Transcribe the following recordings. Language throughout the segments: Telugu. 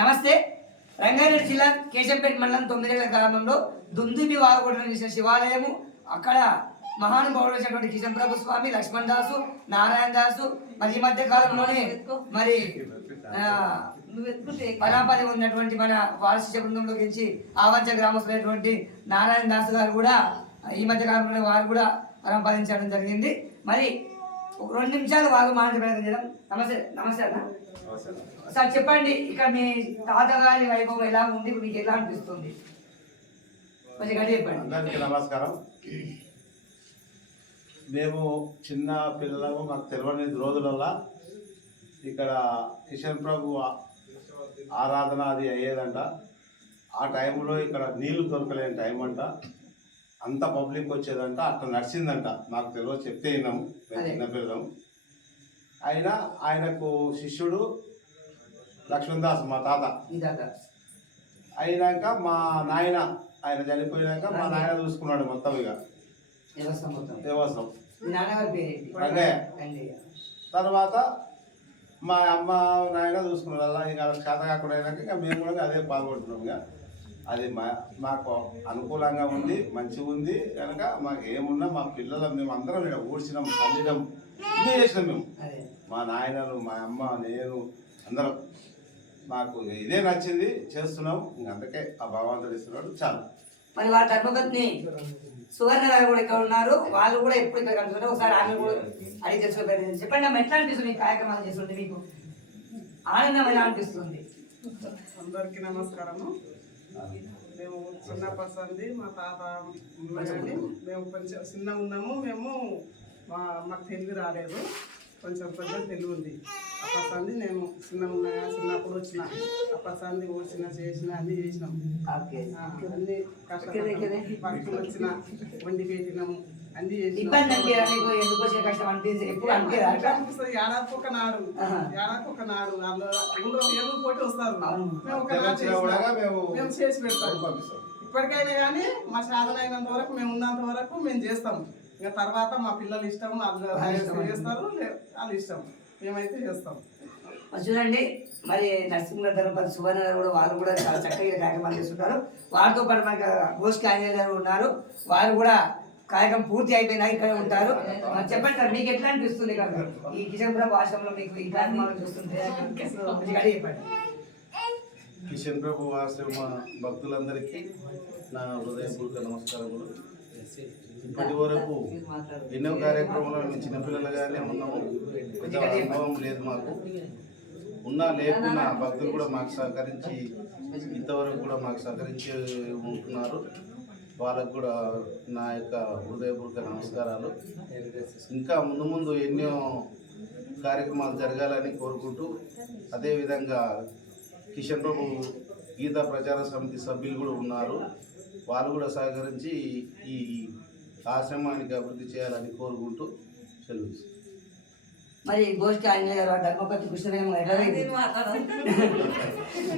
నమస్తే. రంగారెడ్డి జిల్లా కేశంపేట మండలం 9 గ్రామంలో దుందుబి వాగుడున చేసిన శివాలయము. అక్కడ మహానుభావుడు వచ్చినటువంటి కిషన్ ప్రభు స్వామి, లక్ష్మణ్ దాసు, నారాయణ దాసు, మరి ఈ మధ్య కాలంలోనే మరి పరాపతి ఉన్నటువంటి మన వారసత్వ బృందంలో గెలిచి ఆవంచ గ్రామస్తులైనటువంటి నారాయణ దాసు గారు కూడా ఈ మధ్య కాలంలోనే వారు కూడా పరంపరించడం జరిగింది. మరి 2 నిమిషాలు వారు మాట్లాడే ప్రయత్నం చేద్దాం. నమస్తే. నమస్తే అన్న. సార్ చెప్పండి, ఇక్కడ మీ తాతగారి వైభవం ఎలా ఉంది, మీకు ఎలా అనిపిస్తుంది? కొంచెం గట్టి చెప్పండి. అందరికీ నమస్కారం. మేము చిన్న పిల్లలము, మాకు తెలియని రోజులలో ఇక్కడ కిషన్ ప్రభు ఆరాధన అది అయ్యేదంట. ఆ టైంలో ఇక్కడ నీళ్లు దొరకలేని టైం అంట, అంత పబ్లిక్ వచ్చేదంట. అట్లా నడిచిందంట, నాకు తెలియదు, చెప్తే విన్నాము మేము చిన్న పిల్లలం. అయినా ఆయనకు శిష్యుడు లక్ష్మణ్ దాస్ మా తాత. అయినాక మా నాయన, ఆయన చనిపోయినాక మా నాయన చూసుకున్నాడు మొత్తం ఇక దేవస్థం రంగయ్య. తర్వాత మా అమ్మ నాయన చూసుకున్నారు. అలా ఇక శాత కాకుండా అయినాక ఇక మేము కూడా అదే పాల్గొంటున్నాం. ఇక అది మాకు అనుకూలంగా ఉంది, మంచిగా ఉంది కనుక మాకు ఏమున్నా మా పిల్లలు మేము అందరం ఇక్కడ ఊడ్చినాం, చల్లినాం, ఇదే చేసినాం మేము. మా నాయనలు, మా అమ్మ, నేను అందరం మాకు ఇదే నచ్చింది, చేస్తున్నాం. ఇంక అందుకే ఆ భగవంతుడు ఇస్తున్నాడు చాలు. మరి వాళ్ళ ధర్మపత్ని సువర్ణ గారు కూడా ఇక్కడ ఉన్నారు, వాళ్ళు కూడా ఎప్పుడు ఇక్కడ కలుగుతారు. ఒకసారి ఆమె కూడా అడిగి తెలుసుకోవాలి. చెప్పండి అమ్మ, ఎట్లా అనిపిస్తుంది ఈ కార్యక్రమాలు చేస్తుంటే? మీకు ఆనందం ఎలా అనిపిస్తుంది? అందరికీ నమస్కారము. మేము చిన్నప్పటి నుండి మా తాత ఉన్నాయండి. మేము కొంచెం చిన్న ఉన్నాము. మేము మాకు తెలుగు రాలేదు, కొంచెం తెలుగు ఉంది. అప్పటి నేను చిన్నప్పుడు వచ్చిన, అప్పటి వచ్చిన చేసిన అన్ని చేసినాం. అన్ని కష్టపడి వచ్చిన, వండి పెట్టినాము, అన్ని ఏడాదికి ఒక నాడు అందులో ఏదో పోటీ వస్తారు, మేము చేసి పెడతాం. ఇప్పటికైనా కానీ మా సాధన అయినంత వరకు, మేము ఉన్నంత వరకు మేము చేస్తాం. ఇంకా తర్వాత మా పిల్లలు ఇష్టం, వాళ్ళు చేస్తారు, వాళ్ళు ఇష్టం, మేమైతే చేస్తాం. చూడండి, మరి నరసింహ ధర్మపతి సువర్ణ గారు కూడా, వాళ్ళు కూడా చాలా చక్కగా కార్యక్రమాలు చేస్తుంటారు. వారితో పాటు మనకి గోష్ఠి ఆంజనేయ గారు ఉన్నారు, వారు కూడా కార్యక్రమం పూర్తి అయిపోయినా ఇక్కడ ఉంటారు. చెప్పండి సార్, మీకు ఎట్లా అనిపిస్తుంది ఈ కిషన్ ప్రభు ఆశ్రమంలో మీకు ఈ కార్యక్రమాలు చూస్తుంటే? చెప్పండి. కిషన్ ప్రభు ఆశ్రమ భక్తులందరికీ నా హృదయపూర్వక నమస్కారములు. ఇప్పటి వరకు ఎన్నో కార్యక్రమాలు మేము చిన్నపిల్లలుగానే ఉన్నాము, పెద్ద అనుభవం లేదు మాకు. ఉన్నా లేకున్నా భక్తులు కూడా మాకు సహకరించి, ఇంతవరకు కూడా మాకు సహకరించి ఉంటున్నారు. వాళ్ళకు కూడా నా యొక్క హృదయపూర్వక నమస్కారాలు. ఇంకా ముందు ముందు ఎన్నో కార్యక్రమాలు జరగాలని కోరుకుంటూ, అదేవిధంగా కిషన్ ప్రభు గీతా ప్రచార సమితి సభ్యులు కూడా ఉన్నారు, వాళ్ళు కూడా సహకరించి ఈ ఆశ్రమానికి అభివృద్ధి చేయాలని కోరుకుంటూ సెలవు. మరి గోష్ఠి ఆంజనేయ గారు, ధర్మపతి కృష్ణవేమ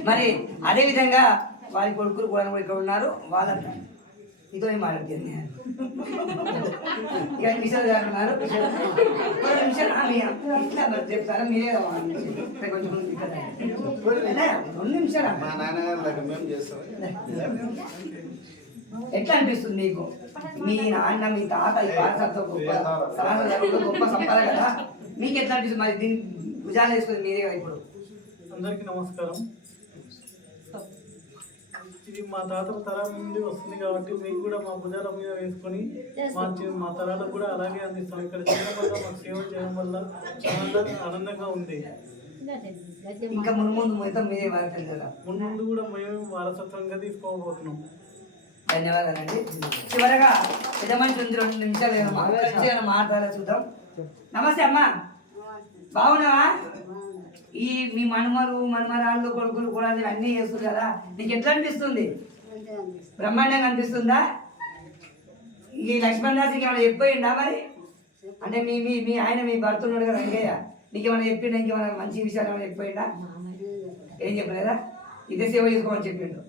మరి అదేవిధంగా వారి కొడుకులు కూడా ఇక్కడ ఉన్నారు. వాళ్ళ ఇదో మాట్లాడుతుంది ఇక కిషోర్ గారు ఉన్నారు. చెప్తారా మీరే? కొంచెం 2 నిమిషాలు. మా నాన్నగారు మేము చేస్తాం. ఎట్లా అనిపిస్తుంది నీకు? మీ నాన్న, మీ తాత ఈ వారసత్వం గొప్ప సంపద కదా, మీకు ఎట్లా అనిపిస్తుంది? మరి దీన్ని భుజాలు వేసుకుంది మీరే ఇప్పుడు. అందరికీ నమస్కారం. ఇది మా తాత తరం నుండి వస్తుంది కాబట్టి మీకు కూడా మా భుజాల మీద వేసుకొని మా తరాలకు కూడా అలాగే అందిస్తాం. ఇక్కడ చేయడం వల్ల, మాకు సేవ చేయడం వల్ల చాలా ఆనందంగా ఉంది. ఇంకా ముందు మొత్తం మీరే వాడతారు కదా, ముందు కూడా మేము వారసత్వంగా తీసుకోబోతున్నాం. ధన్యవాదాలండి. చివరగా పెద్ద మనిషి 2 నిమిషాలు మాట్లాడాలి, చూద్దాం. నమస్తే అమ్మా, బాగున్నావా? ఈ మీ మనమరాళ్ళు, కొడుకులు కూడా అన్నీ చేస్తుంది కదా, నీకు ఎట్లా అనిపిస్తుంది? బ్రహ్మాండంగా అనిపిస్తుందా? ఈ లక్ష్మణ్ దాస్కి ఏమైనా చెప్పిపోయిందా మరి? అంటే మీ ఆయన, మీ భర్త ఉన్నాడు కదా రంగయ్య, నీకు ఏమైనా చెప్పిండా? ఇంకేమైనా మంచి విషయాలు ఏమైనా చెప్పిపోయిందా? ఏం చెప్పలేదా? ఇదే సేవ చేసుకోమని చెప్పిండు.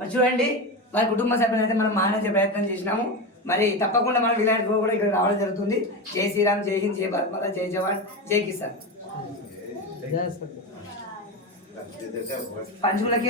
మరి చూడండి, వారి కుటుంబ సభ్యులు అయితే మనం మానేసే ప్రయత్నం చేసినాము. మరి తప్పకుండా మనం ఇలాంటి కూడా ఇక్కడ రావడం జరుగుతుంది. జై శ్రీరామ్, జై హింద్, జై భారత్ మాత, జై జవాన్, జై కిసాన్. ఇదైతే పంచులకి